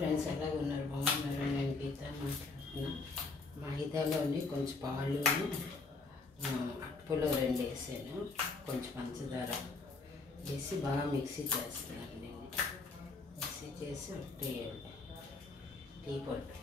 Friends, ఎలాగ ఉన్నారు? బాగున్నారు? నేను గీత మాట్లాడుతున్నా. మైదాలోని కొంచెం పాలు, అటుపులో 2 వేసాను, కొంచెం పంచదార వేసి బాగా మిక్సీ చేస్తున్నాను. నేను మిక్సీ చేసి టీ పొడి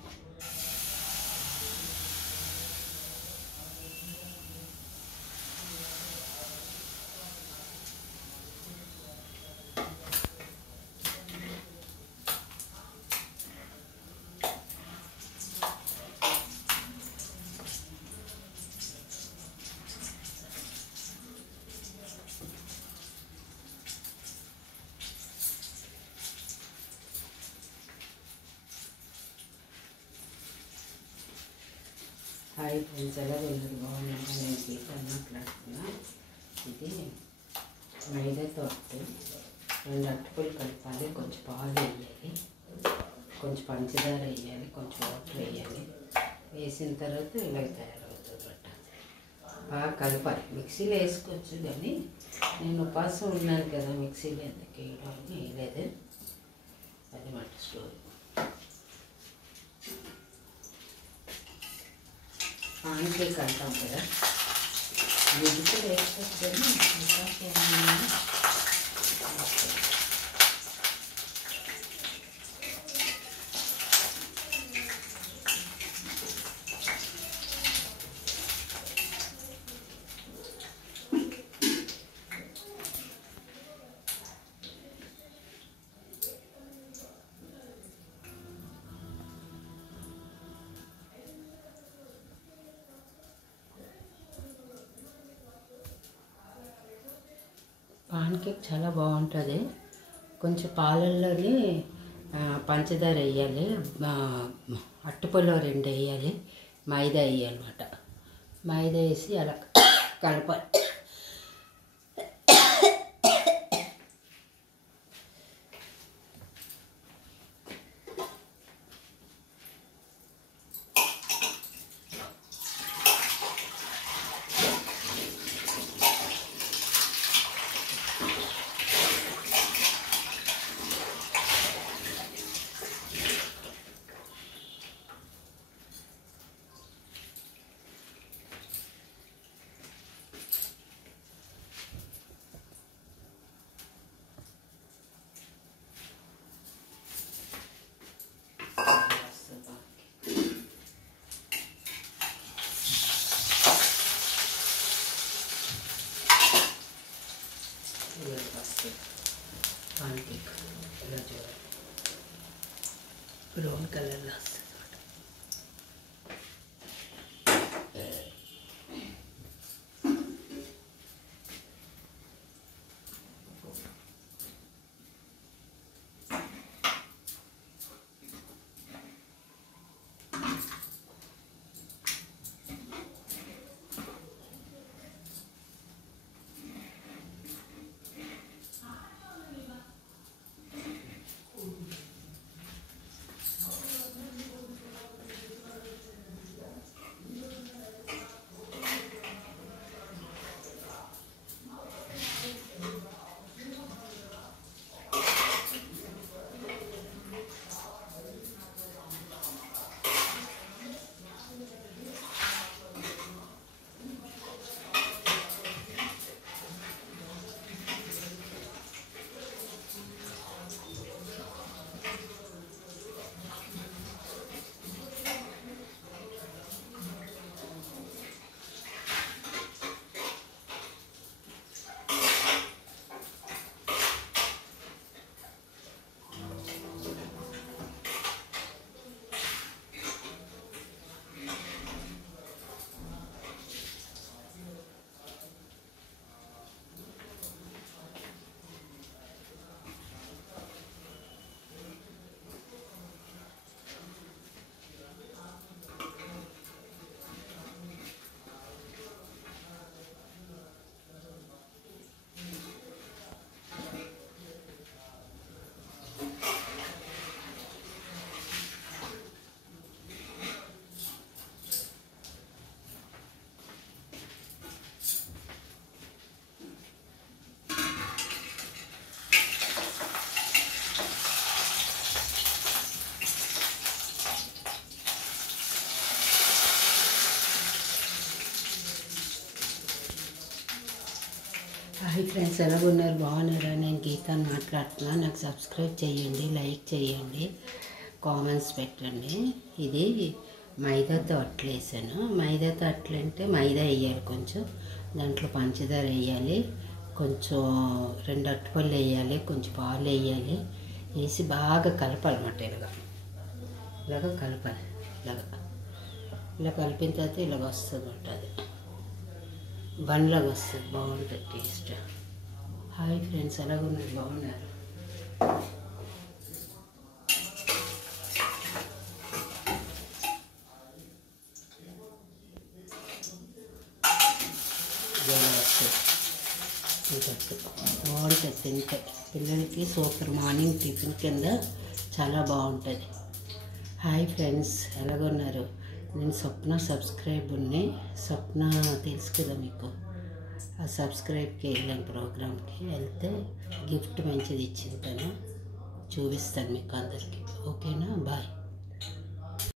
హాయ్ ఫ్రెండ్స్, ఎలా ఉన్నారు? బాగున్నాను. నేను గీత మాట్లాడుతున్నా. ఇది మైదాతో 2 అటుకులు కలపాలి, కొంచెం పాలు వేయాలి, కొంచెం పంచదార వేయాలి, కొంచెం వాటర్ వేయాలి. వేసిన తర్వాత ఇలా తయారవుతుంది. బాగా కలపాలి. మిక్సీలో వేసుకోవచ్చు, కానీ నేను ఉపాసం ఉన్నాను కదా, మిక్సీలో ఎందుకు వేయడం వేయలేదు. అది మాట స్టోరీ. పాన్ కేక్ అంటాం కదా, ఇది కూడా వేసుకోవచ్చు, పాన్ కేక్ చాలా బాగుంటుంది. కొంచెం పాలల్లోని పంచదార వేయాలి, అట్టుపల్లో 2 వేయాలి, మైదా వేయాలన్నమాట. మైదా వేసి అలా కలపాలి. పాన్ కేక్ ఇలా చూడాలి, బ్రౌన్ కలర్లో వస్తుంది. హాయ్ ఫ్రెండ్స్, ఎలా ఉన్నారు? బాగున్నారా? నేను గీతాన్ని మాట్లాడుతున్నా. నాకు సబ్స్క్రైబ్ చేయండి, లైక్ చేయండి, కామెంట్స్ పెట్టండి. ఇది మైదాతో అట్లు వేసాను. మైదాతో అట్లు అంటే మైదా వేయాలి, కొంచెం దాంట్లో పంచదార వేయాలి, కొంచెం 2 అరటిపళ్ళు వేయాలి, కొంచెం పాలు వేయాలి, వేసి బాగా కలపాలన్నమాట. ఇలాగ కలపాలి. ఇలా కలిపిన తర్వాత ఇలాగ వస్తుంది ఉంటుంది, బండ్లాగా వస్తుంది, బాగుంటుంది టేస్ట్. Hi friends, ఎలాగున్నారు? బాగున్నారు? బాగుంటుంది తింటే, పిల్లలకి సూపర్ మార్నింగ్ టిఫిన్ కింద చాలా బాగుంటుంది. హాయ్ ఫ్రెండ్స్, ఎలాగున్నారు? నేను స్వప్న సబ్స్క్రైబర్ని. స్వప్న తెలుసు కదా మీకు. ఆ సబ్స్క్రైబ్కి వెళ్ళాను, ప్రోగ్రామ్కి వెళ్తే గిఫ్ట్ మంచిది ఇచ్చింది తను. చూపిస్తాను మీకు అందరికీ. ఓకేనా? బాయ్.